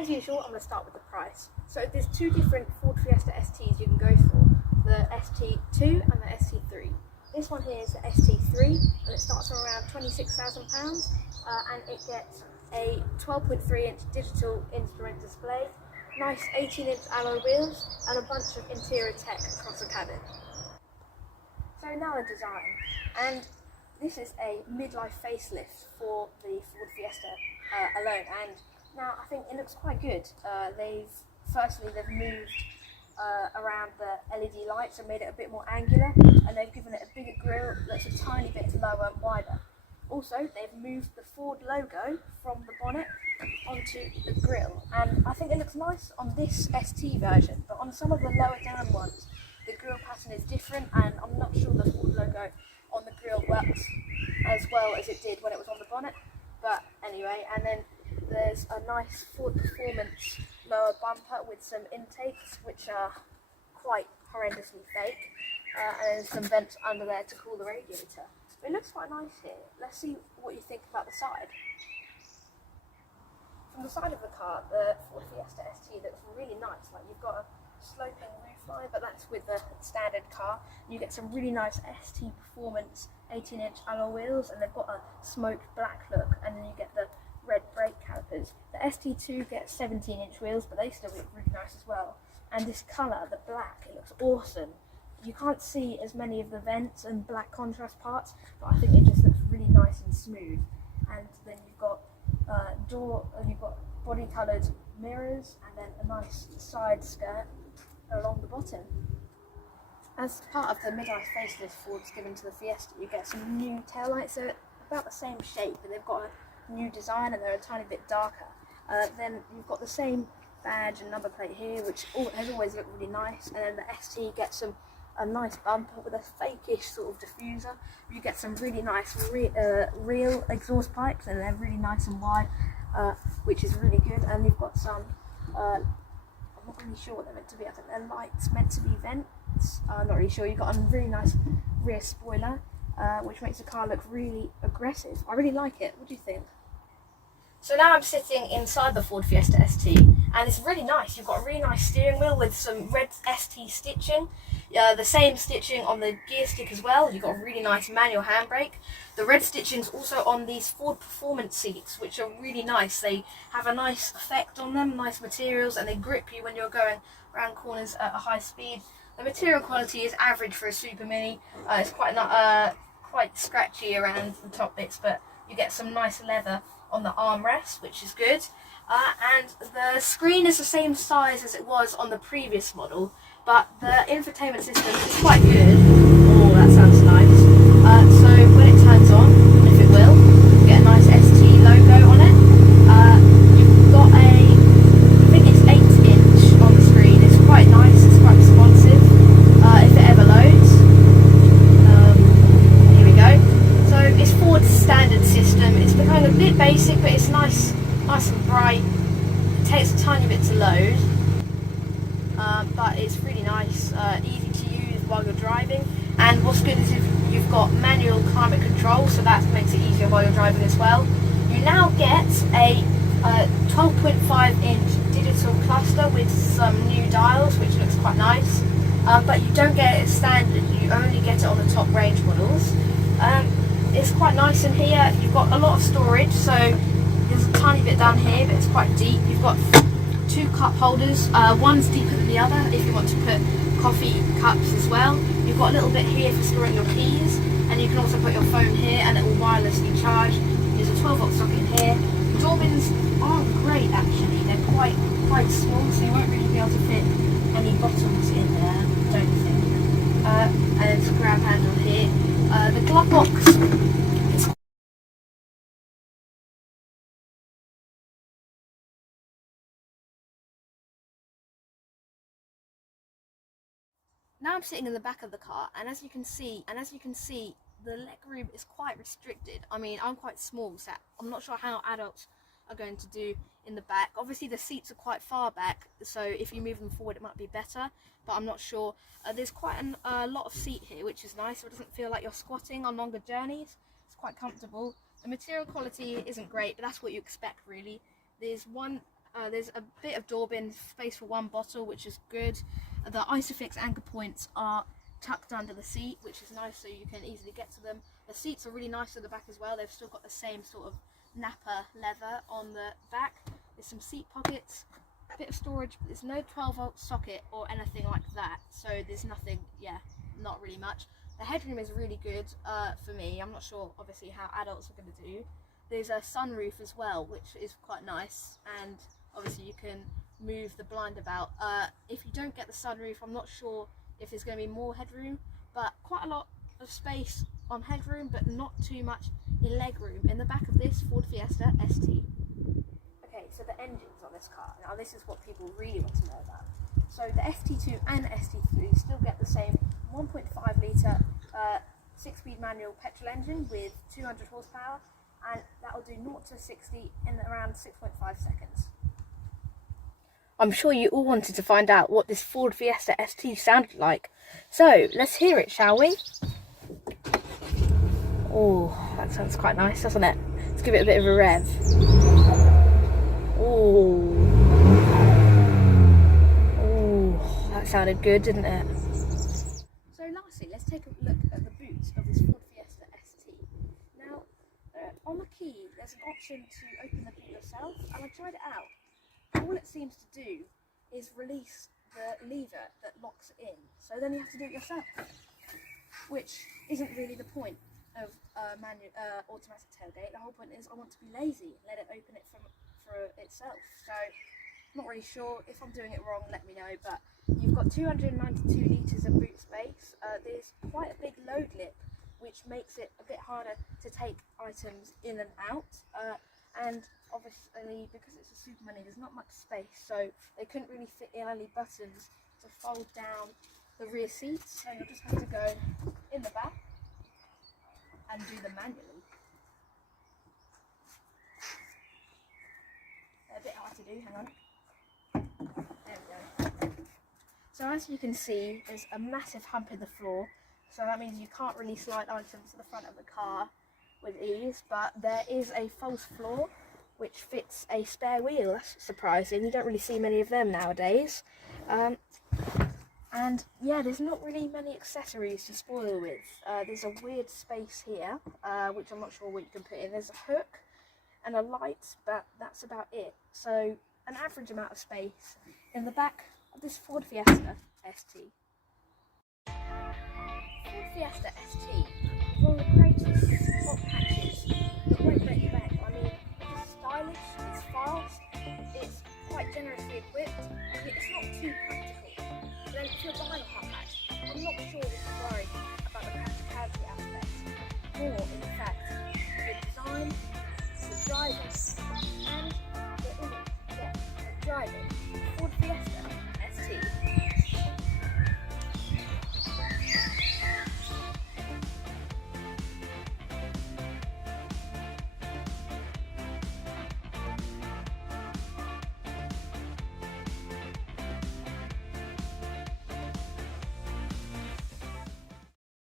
As usual, I'm going to start with the price. So there's two different Ford Fiesta STs you can go for, the ST2 and the ST3. This one here is the ST3 and it starts from around £26,000 and it gets a 12.3-inch digital instrument display, nice 18-inch alloy wheels and a bunch of interior tech across the cabin. So now the design, and this is a midlife facelift for the Ford Fiesta alone, and now I think it looks quite good. They've moved around the LED lights and made it a bit more angular, and they've given it a bigger grille that's a tiny bit lower and wider. Also, they've moved the Ford logo from the bonnet onto the grille, and I think it looks nice on this ST version, but on some of the lower down ones, the grille pattern is different, and I'm not sure the Ford logo on the grille works as well as it did when it was on the bonnet. But anyway, and then there's a nice Ford Performance lower bumper with some intakes which are quite horrendously fake, and there's some vents under there to cool the radiator. It looks quite nice here. Let's see what you think about the side. From the side of the car, the Ford Fiesta ST looks really nice. Like, you've got a sloping roof line, but that's with the standard car. You get some really nice ST Performance 18-inch alloy wheels, and they've got a smoked black look, and then you get the red brake calipers. The ST2 gets 17-inch wheels, but they still look really nice as well. And this colour, the black, it looks awesome. You can't see as many of the vents and black contrast parts, but I think it just looks really nice and smooth. And then you've got body coloured mirrors, and then a nice side skirt along the bottom. As part of the midlife facelift Ford's given to the Fiesta, you get some new taillights. They're about the same shape, but they've got a new design and they're a tiny bit darker. Then you've got the same badge and number plate here, which has always looked really nice. And then the ST gets a nice bumper with a fakeish sort of diffuser. You get some really nice real exhaust pipes, and they're really nice and wide, which is really good. And you've got some, I'm not really sure what they're meant to be. I think they're lights meant to be vents. I'm not really sure. You've got a really nice rear spoiler, which makes the car look really aggressive. I really like it. What do you think? So now I'm sitting inside the Ford Fiesta ST, and it's really nice. You've got a really nice steering wheel with some red ST stitching, the same stitching on the gear stick as well. You've got a really nice manual handbrake. The red stitching's also on these Ford Performance seats, which are really nice. They have a nice effect on them, nice materials, and they grip you when you're going around corners at a high speed. The material quality is average for a Super Mini. It's quite scratchy around the top bits, but you get some nice leather on the armrest, which is good. And the screen is the same size as it was on the previous model, but the infotainment system is quite good. Oh, that sounds nice. So when it turns on, if it will, you get a nice ST logo on it. You've got I think it's 8-inch on the screen. It's quite nice, it's quite responsive. If it ever loads. Here we go. So it's Ford's standard system. It's becoming a bit basic, but it's nice and bright. It takes a tiny bit to load, but it's really nice, easy to use while you're driving. And what's good is if you've got manual climate control, so that makes it easier while you're driving as well. You now get a 12.5-inch digital cluster with some new dials, which looks quite nice. But you don't get it as standard. You only get it on the top range models. It's quite nice in here. You've got a lot of storage, so there's a tiny bit down here, but it's quite deep. You've got 2 cup holders. One's deeper than the other if you want to put coffee cups as well. You've got a little bit here for storing your keys, and you can also put your phone here, and it will wirelessly charge. There's a 12-volt socket here. The door bins aren't great actually. They're quite small, so you won't really be able to fit any bottoms in there, I don't think. And there's a grab handle here. The glove box is now I'm sitting in the back of the car, and as you can see, the leg room is quite restricted. I mean, I'm quite small, so I'm not sure how adults are going to do in the back. Obviously the seats are quite far back, so if you move them forward it might be better, but I'm not sure. There's quite a lot of seat here, which is nice, so it doesn't feel like you're squatting on longer journeys. It's quite comfortable. The material quality isn't great, but that's what you expect really. There's one There's a bit of door bin space for one bottle, which is good. The Isofix anchor points are tucked under the seat, which is nice, so you can easily get to them. The seats are really nice at the back as well. They've still got the same sort of nappa leather on the back. There's some seat pockets, a bit of storage, but there's no 12-volt socket or anything like that, so there's nothing, not really much. The headroom is really good for me. I'm not sure obviously how adults are going to do. There's a sunroof as well, which is quite nice, and obviously you can move the blind about. If you don't get the sunroof, I'm not sure if there's going to be more headroom, but quite a lot of space on headroom, but not too much in legroom in the back of this Ford Fiesta ST. Okay, so the engines on this car. Now this is what people really want to know about. So the ST2 and ST3 still get the same 1.5 litre 6-speed manual petrol engine with 200 horsepower, and that will do 0 to 60 in around 6.5 seconds. I'm sure you all wanted to find out what this Ford Fiesta ST sounded like, so let's hear it, shall we? Oh, that sounds quite nice, doesn't it? Let's give it a bit of a rev. Oh, that sounded good, didn't it? So lastly, let's take a look at the boot of this Ford Fiesta ST. Now, on the key, there's an option to open the boot yourself, and I tried it out. All it seems to do is release the lever that locks it in, so then you have to do it yourself, which isn't really the point of manual automatic tailgate. The whole point is I want to be lazy, let it open it for itself. So I'm not really sure. If I'm doing it wrong, let me know. But you've got 292 litres of boot space. There's quite a big load lip, which makes it a bit harder to take items in and out. And obviously, because it's a Super Mini, there's not much space, so they couldn't really fit in any buttons to fold down the rear seats, so you'll just have to go in the back and do them manually. They're a bit hard to do, hang on. There we go. So as you can see, there's a massive hump in the floor, so that means you can't really slide items to the front of the car with ease, but there is a false floor which fits a spare wheel. That's surprising, you don't really see many of them nowadays. And yeah, there's not really many accessories to spoil with. There's a weird space here, which I'm not sure what you can put in. There's a hook and a light, but that's about it. So an average amount of space in the back of this Ford Fiesta ST. Ford Fiesta ST is one of the greatest top hatches that won't break your bank. I mean, it's stylish, it's fast, it's quite generously equipped, and it's not too practical. Then if you're buying a hot hatch, I'm not sure if you're worried about the practicality aspect, or in fact, the design, the drivers,